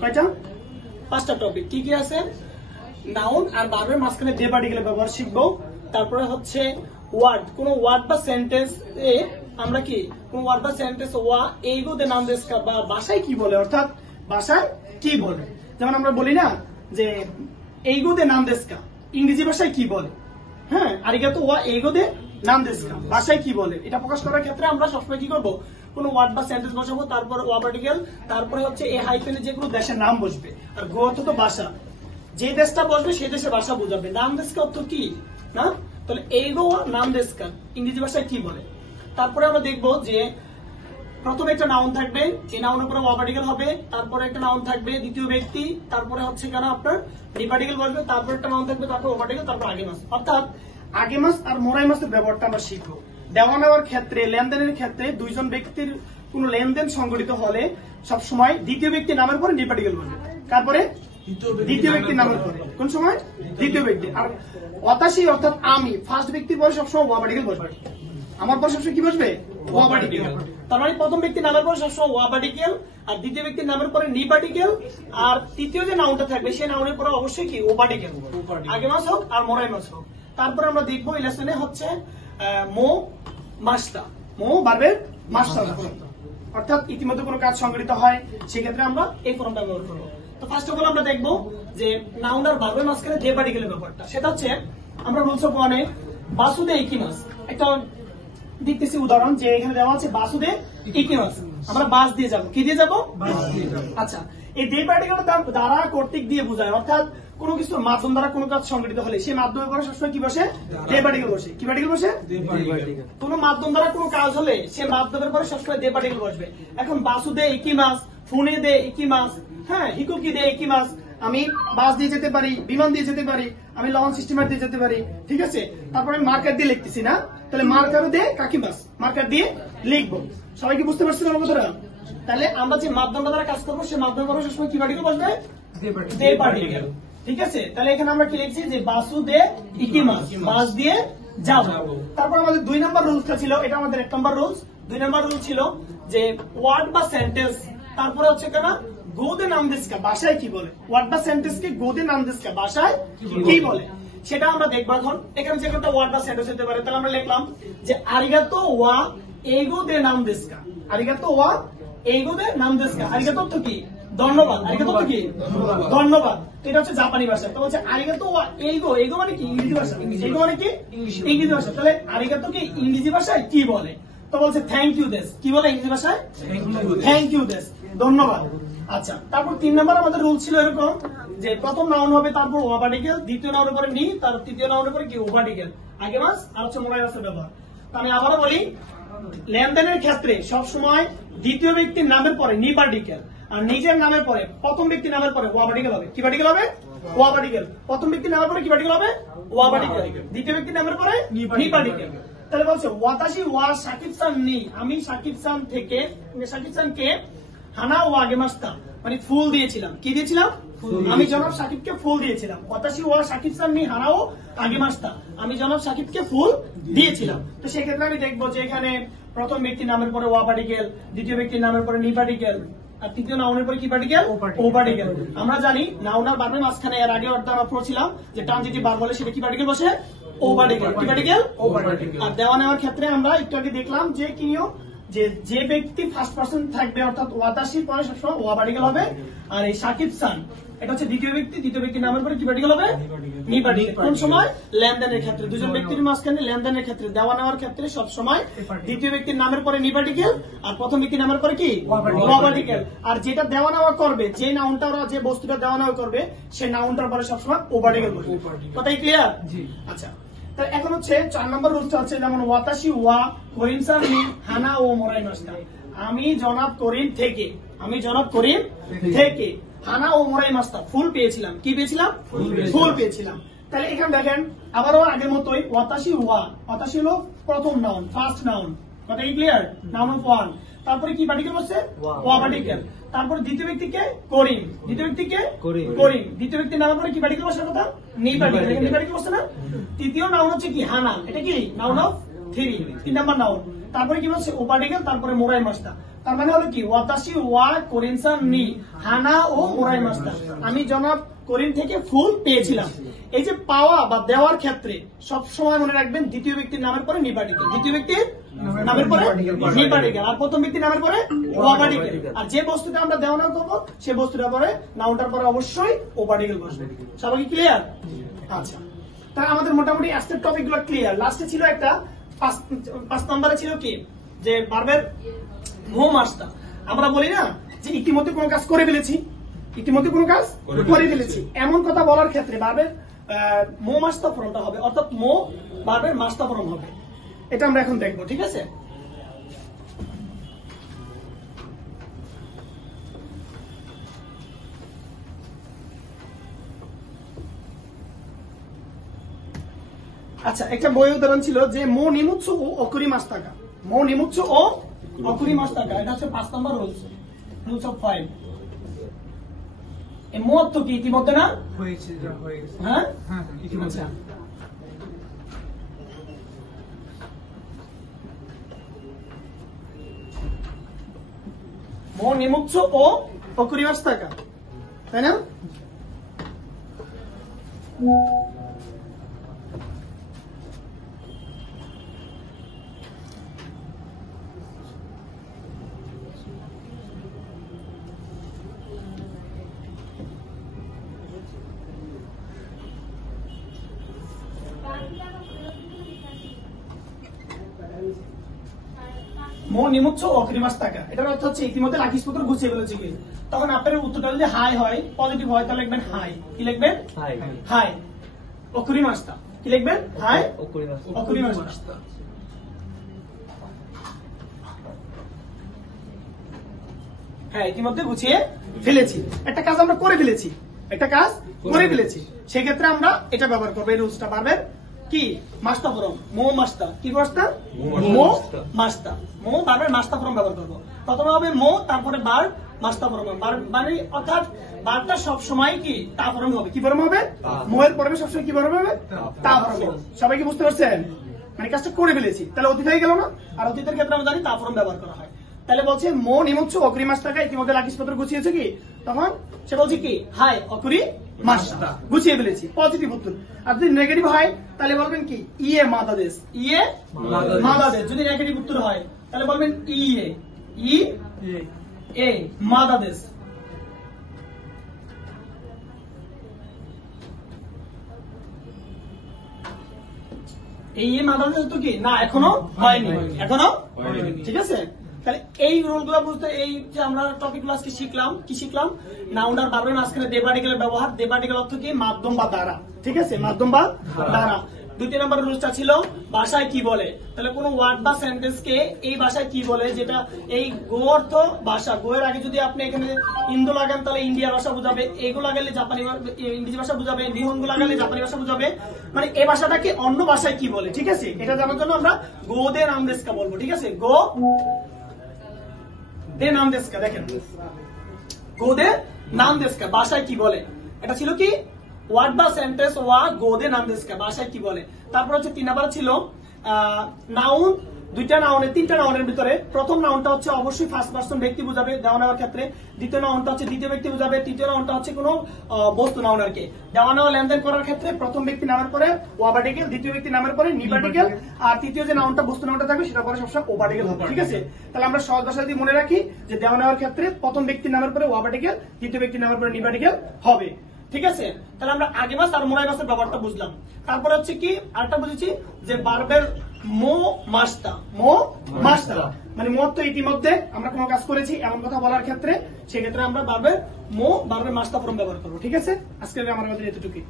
কয়টা? 5টা টপিক। কি কি আছে? নাউন আর ভার্বের মাঝখানে যে পার্টিকেলের ব্যবহার শিখবো। তারপরে হচ্ছে ওয়ার্ড, কোন ওয়ার্ড বা সেন্টেন্স এ আমরা কি কোন ওয়ার্ড বা সেন্টেন্স ওয়া এইগো দে নাম দেসকা বা ভাষায় কি বলে, অর্থাৎ ভাষায় কি বলে। যেমন আমরা বলি না যে এইগো দে নাম দেসকা, ইংরেজি ভাষায় কি বলে। হ্যাঁ, আরিগাতো ওয়া এইগো দে নাম দেসকা ভাষায় কি বলে, এটা প্রকাশ করার ক্ষেত্রে আমরা সবসময় কি করবো, কোন ওয়ার্ড বা সেন্টেন্স বসাবো, তারপর ওয়া পার্টিকেল, তারপরে হচ্ছে এই হাইফেনে যে কোনো দেশের নাম বসবে। আর গো অর্থ তো ভাষা, যে দেশটা বসবে সেই দেশের ভাষা বোঝাবে। নাম দেশকা অর্থ কি না, তাহলে এইগো নাম দেশকা ইংরেজি ভাষায় কি বলে। তারপরে আমরা দেখবো যে প্রথমে একটা নাউন থাকবে, এই নাউনের পরে ওয়া পার্টিকেল হবে, তারপরে একটা নাউন থাকবে দ্বিতীয় ব্যক্তি, তারপরে হচ্ছে কেন আপনার ডি পার্টিকেল বসবে, তারপর একটা নাউন থাকবে, তারপর ও পার্টিকেল, তারপর আগে মাস। অর্থাৎ আগে মাস আর মোরাই মাসের ব্যবহারটা আমরা শিখবো। দেওয়া নেওয়ার ক্ষেত্রে, লেনদেনের ক্ষেত্রে দুইজন ব্যক্তির কোন লেনদেন সংঘটিত হলে সবসময় দ্বিতীয় ব্যক্তির নামের পরে ডি পার্টিকেল বসবে। তারপরে দ্বিতীয় ব্যক্তির নামের পরে কোন সময় দ্বিতীয় ব্যক্তি। আর অতাশি অর্থাৎ আমি ফার্স্ট ব্যক্তির পরে সবসময় ওয়া পার্টিকেল বসবে। আমার পর সবসময় কি বসবে? ওয়া পার্টিকেল। তার মানে প্রথম ব্যক্তির নামের পরে সবসময় ওয়া পার্টিকেল, আর দ্বিতীয় ব্যক্তির নামের পরে নি পার্টিকেল, আর তৃতীয় যে নাউনটা থাকবে সেই নাউনের পরে অবশ্যই কি ও পার্টিকেল, আগে মাস হোক আর মোরাই মাস হোক। তারপরে আমরা দেখবো এই লেসনে হচ্ছে মো মাস্টা, মো ভার্বের মাস্টার, অর্থাৎ ইতিমধ্যে কোনো কাজ সংঘটিত হয় সেক্ষেত্রে আমরা এই ফর্মটা ব্যবহার করবো। তো ফার্স্ট অফ অল আমরা দেখবো যে নাউন আর ভার্বের মাঝখানে যে পার্টিকেলের ব্যাপারটা, সেটা হচ্ছে আমরা রুলস অফ ওয়ানে বাসুদে ইকিমাস একটা দেখতেছি উদাহরণ, যে এখানে দেওয়া আছে বাসুদে ইকিমাস, আমরা বাস দিয়ে যাবো। কি দিয়ে যাবো? আচ্ছা, এই যে পার্টিকেলের দ্বারা কর্তৃক দিয়ে বোঝায়, অর্থাৎ কোনো কিছুর মাধ্যম দ্বারা কোনো কাজ সংঘটিত হলে সেই মাধ্যমের পরে সবসময় কি বসে? দে পার্টিকেল বসে। কি পার্টিকেল বসে? কোন মাধ্যম দ্বারা কোনো কাজ হলে সে মাধ্যমের পরে সবসময় দে পার্টিকেল বসবে। এখন বাসুদে ইকিমাস, ফোনে দে ইকিমাস, হ্যাঁ হিকুকি দে ইকিমাস, আমি বাস দিয়ে যেতে পারি, বিমান দিয়ে যেতে পারি, আমি লঞ্চ স্টিমার দিয়ে যেতে পারি, ঠিক আছে। তারপরে মার্কার দিয়ে লিখতেছি না, তাহলে মার্কারও দিয়ে কাকিমাস, মার্কার দিয়ে লিখবো। সবাই কি বুঝতে পারছেন আমার কথাটা? তাহলে আমরা যে মাধ্যমটা দ্বারা কাজ করবো সেই মাধ্যমের পরে সবসময় কি পার্টিকেল বসবে? দে পার্টিকেল, ঠিক আছে। তাহলে এখানে আমরা কি লিখছি যে বাসু দে ইকিমাস, বাস দিয়ে যাবো। তারপর আমাদের 2 নম্বর রুলসটা ছিল, এটা আমাদের 1 নম্বর রুলস। 2 নম্বর রুল ছিল যে ওয়ার্ড বা সেন্টেন্স, তারপরে হচ্ছে কেন গো দে নাম দেসকা ভাষায় কি বলে। ওয়ার্ড বা সেন্টেন্স কে গো দে নাম দেসকা ভাষায় কি বলে সেটা আমরা দেখবো। এখন এখানে যে কোনো ওয়ার্ড বা সেন্টেন্স হতে পারে, তাহলে আমরা লিখলাম যে আরিগাতো ওয়া এইগো দে নাম দেসকা, আরিগাতো ওয়া এইগো দে নাম দেসকা। আরিগাতো তো কি? ধন্যবাদ। আরিগাতো তো কি? ধন্যবাদ। এটা হচ্ছে জাপানি ভাষা। তো বলছে আরিগাতো ওয়া এইগো, এইগো মানে কি? ইংরেজি ভাষা। এইগো মানে কি? ইংরেজি ভাষা। তাহলে আরিগাতো কি ইংরেজি ভাষায় কি বলে? তো বলছে থ্যাংক ইউ দেস। কি বলে ইংরেজি ভাষায়? থ্যাংক ইউ দেস, ধন্যবাদ। আচ্ছা, তারপর 3 নম্বর আমাদের রুল ছিল এরকম যে প্রথম নাউন হবে, তারপর ওয়া পার্টিকেল, দ্বিতীয় নাউনের পরে নি, তার তৃতীয় নাউনের পরে কি ও পার্টিকেল, আগে মাস আর হচ্ছে মোরাই মাসের ব্যবহার। তো আমি আবারও বলি, লেনদেনের ক্ষেত্রে সব সময় দ্বিতীয় ব্যক্তির নামের পরে নি পার্টিকেল, আর নিজের নামের পরে প্রথম ব্যক্তির নামের পরে ওয়া পার্টিকেল হবে। কি পার্টিকেল হবে? ওয়া পার্টিকেল। প্রথম ব্যক্তির নামের পরে কি পার্টিকেল হবে? ওয়া পার্টিকেল। দ্বিতীয় ব্যক্তির নামের পরে নি পার্টিকেল। তাহলে বলছে ওয়াতাশি ওয়া সাকিব সান নি, আমি সাকিব সান থেকে, সাকিব সানকে হানা ও আগে মাস্তা মানে ফুল দিয়েছিলাম। কি দিয়েছিলাম? আমি জনাব সাকিবকে ফুল দিয়েছিলাম। ওয়াতাশি ওয়া সাকিব সান নি হানা ও আগে মাস্তা, আমি জনাব সাকিবকে ফুল দিয়েছিলাম। তো সেক্ষেত্রে আমি দেখবো যে এখানে প্রথম ব্যক্তির নামের পরে ওয়া পার্টিকেল, দ্বিতীয় ব্যক্তির নামের পরে নি পার্টিকেল, আর তৃতীয় নাউনের পরে কি পার্টিকেল? ও পার্টিকেল। আমরা জানি নাউন আর ভার্বের মাঝখানে এর আগে অর্থ আমরা পড়ছিলাম যে ট্রানজিটিভ ভার্ব বলে সেটা কি পার্টিকেল বসে? ও পার্টিকেল। কি পার্টিকেল? ও পার্টিকেল। আর দেওয়া নেওয়ার ক্ষেত্রে আমরা একটু আগে দেখলাম যে কি নিয়ম, যে ব্যক্তি ফার্স্ট পারসন থাকবে অর্থাৎ ওয়াতাশির পরে সবসময় ওয়া পার্টিকেল হবে, আর এই সাকিব সান এটা হচ্ছে দ্বিতীয় ব্যক্তি, দ্বিতীয় ব্যক্তির নামের পরে কি পার্টিকেল হবে? নি পার্টিকেল। কোন সময়? লেনদেনের ক্ষেত্রে, দুজন ব্যক্তির মাঝখানে লেনদেনের ক্ষেত্রে, দেওয়া নেওয়ার ক্ষেত্রে সব সময় দ্বিতীয় ব্যক্তির নামের পরে নি পার্টিকেল, আর প্রথম ব্যক্তির নামের পরে কি? ওয়া পার্টিকেল। আর যেটা দেওয়া নেওয়া করবে, যে নাউনটা ওরা যে বস্তুটা দেওয়া নেওয়া করবে সেই নাউনটার পরে সবসময় ও পার্টিকেল বসবে। কথাই ক্লিয়ার? আচ্ছা, এখন হচ্ছে 4 নম্বর রুলটা হচ্ছে যেমন ওয়াতাশি ওয়া করিমসান নি হানা ও মোরাই মাস্তা, আমি জনাব করিম থেকে, আমি জনাব করিম থেকে হানা ও মোরাই মাস্তা ফুল পেয়েছিলাম। কি পেয়েছিলাম? ফুল পেয়েছিলাম। তাহলে এখানে দেখেন আবারও আগের মতোই ওয়াতাশি ওয়া, ওয়াতাশি হলো প্রথম নাউন, ফার্স্ট নাউন। কথা কি ক্লিয়ার? Noun of one. তারপরে কি পার্টিকেল বসছে? ওয়া পার্টিকেল। তারপরে দ্বিতীয় ব্যক্তিকে করিম, দ্বিতীয় ব্যক্তিকে করিম, দ্বিতীয় ব্যক্তির নামের পরে কি পার্টিকেল বসার কথা? নি পার্টিকেল। নি পার্টিকেল বসছে না? তৃতীয় নাউন হচ্ছে কি? হানা। এটা কি? Noun of 3 number noun. তারপরে কি বলছে ও পার্টিকেল, তারপরে মোরাই মাস্তা। তার মানে হলো কি ওয়াতাশি ওয়া কোরিনসান নি হানা ও মোরাই মাস্তা, আমি জনাব কোরিন থেকে ফুল পেয়েছিলাম। এই যে পাওয়া বা দেওয়ার ক্ষেত্রে সব সময় মনে রাখবেন দ্বিতীয় ব্যক্তির নামের পরে নি পার্টিকেল, দ্বিতীয় ব্যক্তির নামের পরে নি পার্টিকেল, আর প্রথম ব্যক্তির নামের পরে ওয়া পার্টিকেল। আর যে বস্তুটা আমরা দেওয়া না করবো সেই বস্তুটার পরে নাউনটার পরে অবশ্যই ও পার্টিকেল বসবে। সবাই কি ক্লিয়ার? আচ্ছা, তাহলে আমাদের মোটামুটি আজকের টপিক গুলো ক্লিয়ার। লাস্টে ছিল একটা 5 নম্বরে ছিল কি যে ভার্বের মো মাসটা। আমরা বলি না যে ইতিমধ্যে কোনো কাজ করে ফেলেছি, ইতিমধ্যে কোনো কাজ করে ফেলেছি, এমন কথা বলার ক্ষেত্রে ভার্বের মো মাসটা ফর্মটা হবে, অর্থাৎ মো ভার্বের মাসটা ফর্ম হবে। এটা আমরা এখন দেখবো, ঠিক আছে? আচ্ছা, একটা বই উদাহরণ ছিল যে মো নিমুচ্ছ ও অকুরি মাস টাকা, মো নিমুচ্ছ ও অকুরি মাস টাকা, এটা হচ্ছে 5 নম্বর রুলস অফ ফাইভ। এই মো অর্থ কি ইতিমধ্যে না হয়েছে, হ্যাঁ ইতিমধ্যে। মো নিমুচ্ছ ও অকুরি মাস টাকা, তাই না? মো নিমুচ্ছ অকুরি মাস টাকা, এটার অর্থ হচ্ছে ইতিমধ্যে লাখিসপত্র গুছিয়ে ফেলেছে কি। তখন আপনার উত্তরটা যদি হাই হয়, পজিটিভ হয়, তাহলে লিখবেন হাই। কি লিখবেন? হাই অকুরি মাসটা। কি লিখবেন? হাই অকুরি মাসটা। হ্যাঁ, ইতিমধ্যে গুছিয়ে ফেলেছি, একটা কাজ আমরা করে ফেলেছি, একটা কাজ করে ফেলেছি, সেক্ষেত্রে আমরা এটা ব্যবহার করবো। এই রুলসটা পারবেন কি মাস্তা ফরম, মো মাস্তা। কি মাস্তা? মো মাস্তা। মো বারবার মাস্তা ফরম ব্যবহার করবো। প্রথমে হবে মো, তারপরে বার মাস্তা ফরম, মানে অর্থাৎ বারটা সবসময় কি তা ফরম হবে। কি ফরম হবে? মোয়ের পরে সবসময় কি ফরম হবে? তা ফরম হবে। সবাই কি বুঝতে পারছেন? মানে কাজটা করে ফেলেছি, তাহলে অতীত হয়ে গেল না? আর অতীতের ক্ষেত্রে আমরা জানি তা ফরম ব্যবহার করা হয়। তাহলে বলছে মো নিমুচ্ছ অকুরি মাস টাকা, ইতিমধ্যে লাখিসপত্র গুছিয়েছে কি, তখন সে বলছে কি হাই অকুরি মাসটা, গুছিয়ে ফেলেছি, পজিটিভ উত্তর। আর যদি নেগেটিভ হয় তাহলে বলবেন কি ইয়ে মাদাদেশ, ইয়ে মাদাদেশ। যদি নেগেটিভ উত্তর হয় তাহলে বলবেন ইয়ে ই এ মাদাদেশ। এই মাদাদেশ তো কি না, এখনো হয়নি, এখনো ঠিক আছে। তাহলে এই রুল গুলো বুঝতে, এই যে আমরা টপিক গুলো আজকে শিখলাম, কি শিখলাম? নাউন আর ভার্বের মাঝখানে দে পার্টিকেলের ব্যবহার। দে পার্টিকেল অর্থ কি? মাধ্যম বা দ্বারা, ঠিক আছে, মাধ্যম বা দ্বারা। 2 নম্বর রুলসটা ছিল ভাষায় কি বলে। তাহলে কোন ওয়ার্ড বা সেন্টেন্স কে এই ভাষায় কি বলে, যেটা এই গো অর্থ ভাষা, গো এর আগে যদি আপনি এখানে ইন্দো লাগান তাহলে ইন্ডিয়ার ভাষা বুঝাবে, এগো লাগালে জাপানি ইংরেজি ভাষা বুঝাবে, নিহনগো লাগালে জাপানি ভাষা বুঝাবে। মানে এই ভাষাটাকে অন্য ভাষায় কি বলে, ঠিক আছে, এটা জানার জন্য আমরা গো দে নাম দেশকা বলবো, ঠিক আছে। গো দে নাম দেশকা, দেখেন গো দে নাম দেশকা ভাষায় কি বলে। এটা ছিল কি ওয়ার্ড বা সেন্টেন্স, ওয়া গো দে নাম দেশকা ভাষায় কি বলে। তারপর হচ্ছে 3 নাম্বার ছিল নাউন। 2টা নাউনের 3টা নাউনের ভিতরে প্রথম নাউনটা হচ্ছে অবশ্যই ফার্স্ট পারসন ব্যক্তি বুঝাবে দেওয়া নেওয়ার ক্ষেত্রে, দ্বিতীয় নাউনটা হচ্ছে দ্বিতীয় ব্যক্তি বুঝাবে, তৃতীয় নাউনটা হচ্ছে কোনো বস্তু নাউন আর কি। দেওয়া নেওয়া লেনদেন করার ক্ষেত্রে প্রথম ব্যক্তি নামের পরে ওয়া পার্টিকেল, দ্বিতীয় ব্যক্তি নামের পরে নি পার্টিকেল, আর তৃতীয় যে নাউনটা বস্তু নাউনটা থাকবে সেটা পরে সবসময় ও পার্টিকেল হবে, ঠিক আছে। তাহলে আমরা সহজ ভাষায় যদি মনে রাখি যে দেওয়া নেওয়ার ক্ষেত্রে প্রথম ব্যক্তির নামের পরে ওয়া পার্টিকেল, দ্বিতীয় ব্যক্তির নামের পরে নি পার্টিকেল হবে, ঠিক আছে। তাহলে আমরা আগে মাস আর মোরাই মাসের ব্যাপারটা বুঝলাম। তারপরে হচ্ছে কি আরেকটা বুঝেছি যে ভার্বের মো মাস্তা, মো মাস্তা মানে মো তো ইতিমধ্যে আমরা কোনো কাজ করেছি এমন কথা বলার ক্ষেত্রে, সেক্ষেত্রে আমরা ভার্বের মো ভার্বের মাস্তা ফর্ম ব্যবহার করবো, ঠিক আছে। আজকে আমার মধ্যে এতটুকুই।